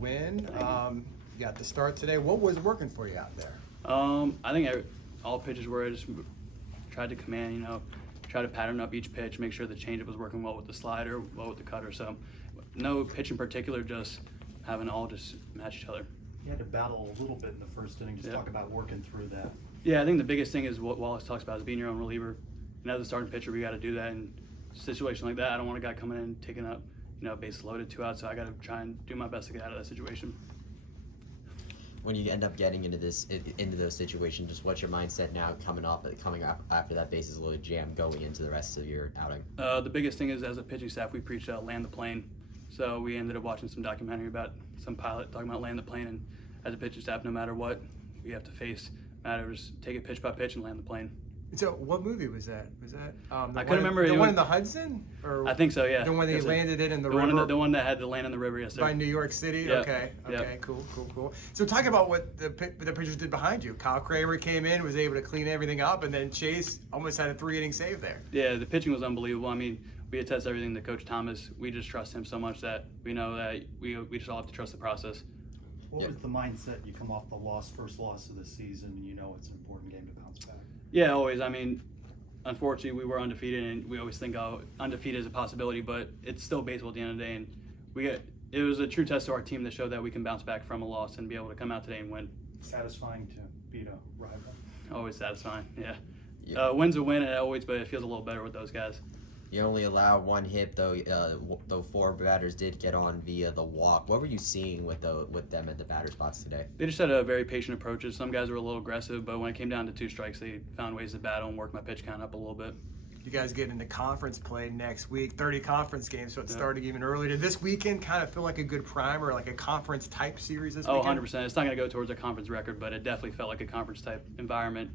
win. You got the start today. What was working for you out there? I think all pitches were. I just tried to command, try to pattern up each pitch, make sure the changeup was working well with the slider, well with the cutter. So no pitch in particular, just having all just match each other. You had to battle a little bit in the first inning. Just talk about working through that. Yeah, I think the biggest thing is what Wallace talks about is being your own reliever. And as a starting pitcher, we got to do that. In a situation like that, I don't want a guy coming in taking up, base loaded 2 outs. So I got to try and do my best to get out of that situation. When you end up getting into those situations, just what's your mindset now coming up after that bases loaded jam going into the rest of your outing? The biggest thing is, as a pitching staff, we preach land the plane. So we ended up watching some documentary about some pilot talking about land the plane, and as a pitching staff, no matter what we have to face, matters take it pitch by pitch and land the plane. So what movie was that? Was that I couldn't remember. The one in the Hudson? Or I think so, yeah. The one they landed in the river? river? The one that had to land in the river, yes, sir. By New York City? Yep. Okay, Yep. Cool. So talk about what the pitchers did behind you. Kyle Kramer came in, was able to clean everything up, and then Chase almost had a 3-inning save there. Yeah, the pitching was unbelievable. I mean, we attest everything to Coach Thomas. We just trust him so much that we know that we just all have to trust the process. What was the mindset? You come off the first loss of the season, and it's an important game to bounce back. Yeah, always. I mean, unfortunately, we were undefeated, and we always think undefeated is a possibility, but it's still baseball at the end of the day. And it was a true test to our team that showed that we can bounce back from a loss and be able to come out today and win. Satisfying to beat a rival. Always satisfying, yeah. Win's a win, but it feels a little better with those guys. You only allow 1 hit, though 4 batters did get on via the walk. What were you seeing with them at the batter spots today? They just had a very patient approach. Some guys were a little aggressive, but when it came down to 2 strikes, they found ways to battle and work my pitch count up a little bit. You guys get into conference play next week, 30 conference games, so it's starting even earlier. Did this weekend kind of feel like a good primer, like a conference-type series this weekend? 100%. It's not going to go towards a conference record, but it definitely felt like a conference-type environment.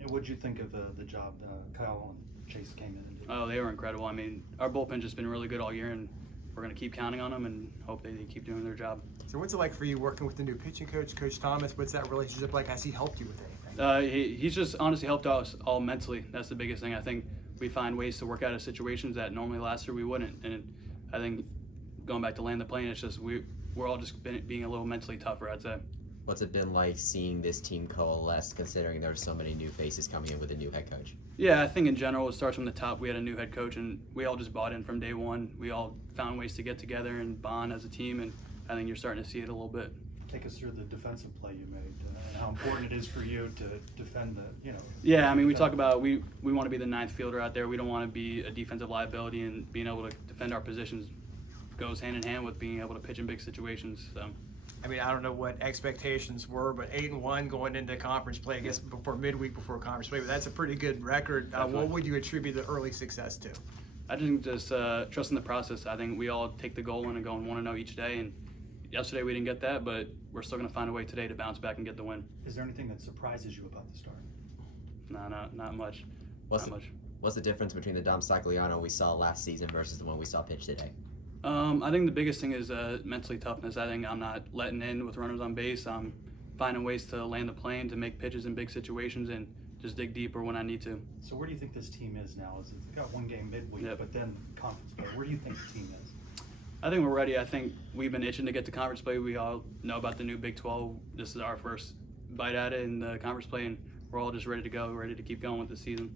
And what'd you think of the job Kyle and Chase came in and did? Oh, they were incredible. I mean, our bullpen's just been really good all year, and we're going to keep counting on them and hope they keep doing their job. So what's it like for you working with the new pitching coach, Coach Thomas? What's that relationship like? Has he helped you with anything? He's just honestly helped us all mentally. That's the biggest thing. I think we find ways to work out of situations that normally last year we wouldn't. And I think going back to land the plane, it's just we're all just being a little mentally tougher, I'd say. What's it been like seeing this team coalesce, considering there's so many new faces coming in with a new head coach? Yeah, I think in general, it starts from the top. We had a new head coach, and we all just bought in from day one. We all found ways to get together and bond as a team, and I think you're starting to see it a little bit. Take us through the defensive play you made and how important it is for you to defend Yeah, I mean, we talk about we want to be the 9th fielder out there. We don't want to be a defensive liability, and being able to defend our positions goes hand in hand with being able to pitch in big situations. So. I mean, I don't know what expectations were, but 8-1 going into conference play, I guess midweek before conference play, but that's a pretty good record. What would you attribute the early success to? I think just trusting the process. I think we all take the goal in and go and want to know each day, and yesterday we didn't get that, but we're still going to find a way today to bounce back and get the win. Is there anything that surprises you about the start? No, not much. What's the difference between the Dom Stagliano we saw last season versus the one we saw pitch today? I think the biggest thing is mentally toughness. I think I'm not letting in with runners on base. I'm finding ways to land the plane, to make pitches in big situations, and just dig deeper when I need to. So where do you think this team is now? It's got 1 game midweek, but then conference play. Where do you think the team is? I think we're ready. I think we've been itching to get to conference play. We all know about the new Big 12. This is our first bite at it in the conference play, and we're all just ready to go, ready to keep going with the season.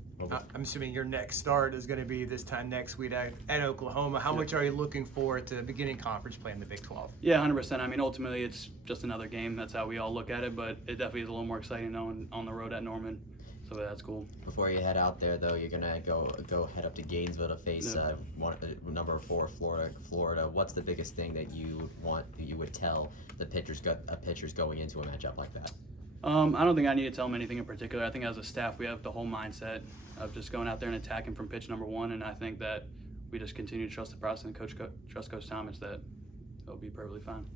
I'm assuming your next start is going to be this time next week at Oklahoma. How much are you looking forward to beginning conference play in the Big 12? Yeah, 100%. I mean, ultimately, it's just another game. That's how we all look at it, but it definitely is a little more exciting knowing on the road at Norman. So that's cool. Before you head out there, though, you're gonna go head up to Gainesville to face number 4 Florida. What's the biggest thing that you would tell the pitchers going into a matchup like that? I don't think I need to tell them anything in particular. I think as a staff, we have the whole mindset of just going out there and attacking from pitch number 1, and I think that we just continue to trust the process and trust Coach Thomas that it'll be perfectly fine.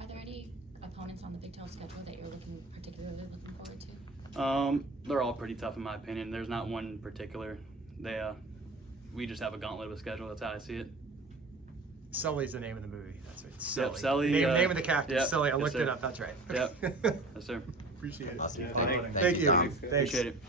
Are there any opponents on the Big 12 schedule that you're particularly looking forward to? They're all pretty tough in my opinion. There's not one in particular. We just have a gauntlet of a schedule. That's how I see it. Sully's the name of the movie. That's right. Sully. Yep, Sully. Name of the captain. Yep, Sully. I yes, looked sir. it up. That's right. Yep. Yes, sir. Appreciate it. Awesome. Yeah, Thank you. Thanks. Appreciate it.